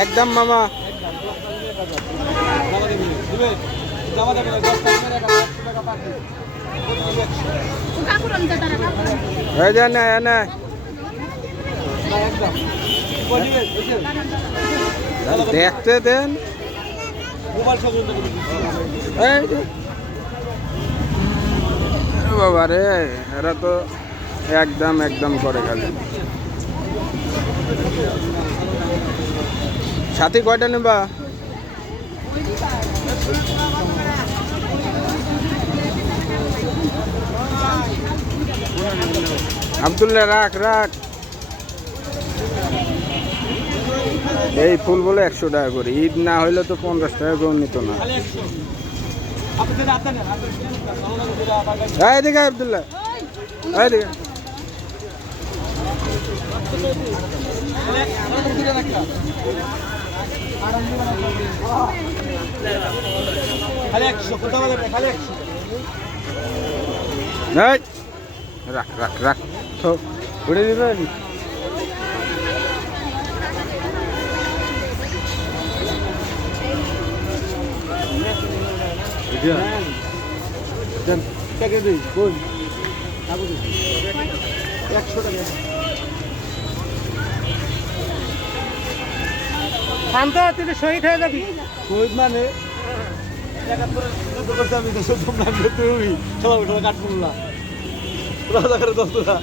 একদম মামা। এই যে না না দেখতে দেন। বাবা রে, এরা তো একদম একদম করে খালি। সাথী কয়টা নেবা? আব্দুল্লাহ রাখ রাখ। এই ফুল বলে 100 টাকা করে, ঈদ না হইলে তো 50 টাকা করে নিত না। এদিকে আব্দুল্লাহ, এদিকে। রাখ রাখ রাখ, উড়ে দিবেন। তুই শহীদ হয়ে যাবি। শহীদ মানে কাঠ করলাম রাজাকারের দোস্তরা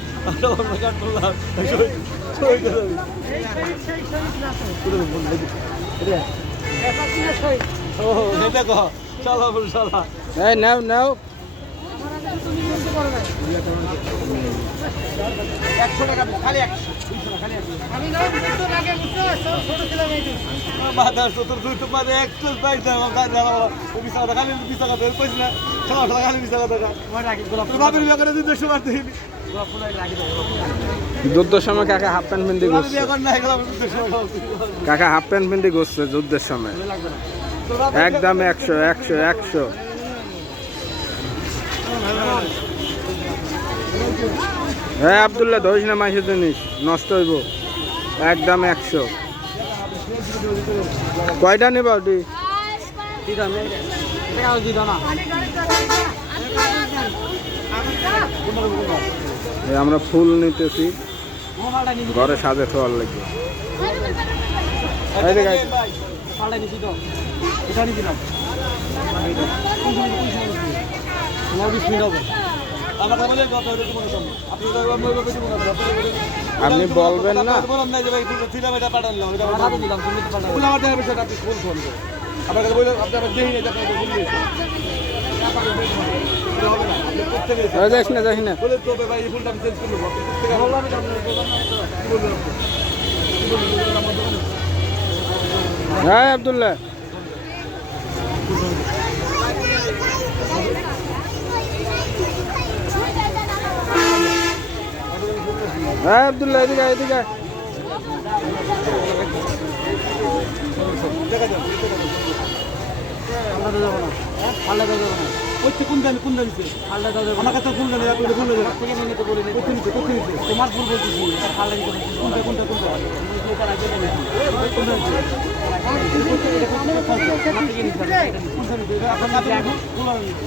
কাঠ করলাম দেখো চলা চলা। এই নাও নাও। 100 টাকা খালি 100 200 খালি 100 আমি নাও তো লাগে বুঝছো ছোট ছিলাম এই বাদা সতর দুই তো মানে 100 পয়সা আমার কাছে দাও ও বিসা টাকা খালি 20 টাকা দেই কইছ না 6 টাকা খালি 20 টাকা দাও মই রাখি গোলাপ বাপের বিয়া করে 200 বার দেই গোলাপ ফুল রাখি দাও। যুদ্ধের সময় কাকা হাফ প্যান্ট পিন্দি করছে। কাকা হাফ প্যান্ট পিন্দি করছে যুদ্ধের সময়। একদম 100 100 100। হ্যাঁ আব্দুল্লাহ, ধরিস না মাসের জিনিস, নষ্ট হইব। একদম 100। কয়টা নেবা ওটি? আমরা ফুল নিতেছি ঘরে সাজে খাওয়ার লাগবে। আপনি বলবেন না। যাস না যাস না। হ্যাঁ আব্দুল্লাহ, হ্যাঁ আব্দুল্লাহ, এদিকে এদিকে। আমার কাছে ফুল জানি তোমার ফুল বলতেছি কোনটা কোনটা কোনটা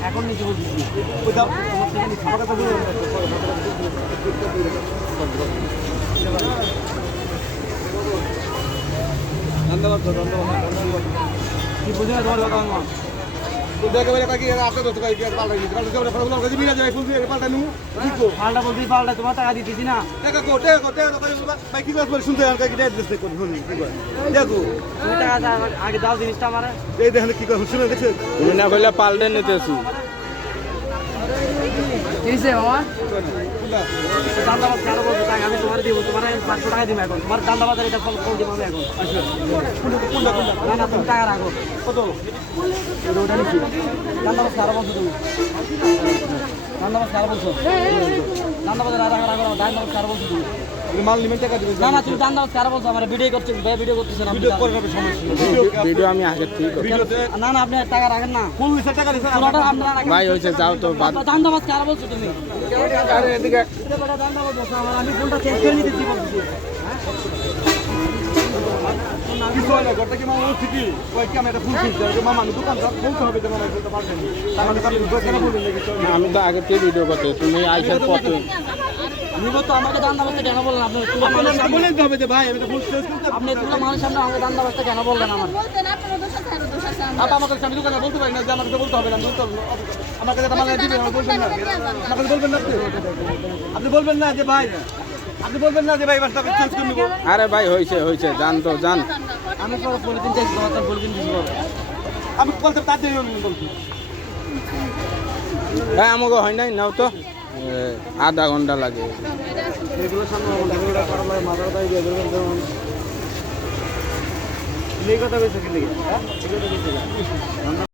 এখন নিচে বলতেছি আমার কাছে ধন্যবাদ ধন্যবাদ। কি বুঝে না তোমার কথা আমার দেখে কি আপনার দোস্ত পাল্টা বলছি পাল্টা তোমার টাকা দিতেছি না। ভাই কি শুনতে দেখো আগে দাও জিনিসটা আমার এই দেখেন কি শুনে দেখছে তুমি না বললে পাল্টে নিতেছি। আমি তোমার দিব, তোমার 500 টাকা দিব এখন, তোমার দান্দা বাজার এটা ফল দিব এখন। না না তুমি টাকা রাখো কত ওটা নিচ্ছি দান্দা বাজার আরো বলছো, তুমি দান্দা বাজার আরো বলছো, দান্দা বাজার রাখো রাখো দান্দা বাজার আরো বলছো তুমি মাল নিবেন টাকা দিবেন। না না তুমি দান্দা বাজার আরো বলছো, আমার ভিডিও করতে ভাই ভিডিও করতেছেন আপনি ভিডিও আমি আগে ঠিক করতে। না না আপনি টাকা রাখেন না, ফুল লিসে টাকা দিছেন ভাই হইছে যাও তো দান্দা বাজার আরো বলছো তুমি। আরে এদিকে দান্দা বাজার আমার আমি ফুলটা চেঞ্জ করে নিতেছি বলছি। কিছু হয় না ঘরটা কি মামা উঠছি কি ওই কি আমি একটা ফুল কিনছি মামা আমি দোকান বলতে হবে যে মামা বলতে পারবেন তার মানে আপনি দোকানে বলবেন নাকি না, আমি তো আগে থেকে ভিডিও করতে তুমি আইসার পথে নিব তো আমাকে দান্দা বাস্তা কেন বললেন আপনি বলেন তো হবে যে ভাই আমি তো ফুল চেঞ্জ করতে আপনি এতগুলো মানুষ সামনে আমাকে দান্দা বাস্তা কেন বললেন আমার বলতেন আপনার দোষ আছে আর দোষ আছে আমার। আপা আমাকে আমি দোকানে বলতে পারি না যে আমাকে তো বলতে হবে না আমি বলতে হবে না। আমাকে যেটা মানে দিবেন আমাকে বলবেন না আমাকে বলবেন না আপনি বলবেন না যে ভাই আপনি বলবেন না যে ভাই বাসটা চেঞ্জ করে নিব আরে ভাই হয়েছে জান তো জান আমি পরে পলিথিন চাইছি তোমার পলিথিন দিছি আমি বলতে তাড়াতাড়ি বলছি হ্যাঁ আমাকে হয় নাই নাও তো আধা ঘন্টা লাগে এগুলো সামনে মাথার তাই দিয়ে ধরবেন এই কথা কইছে কি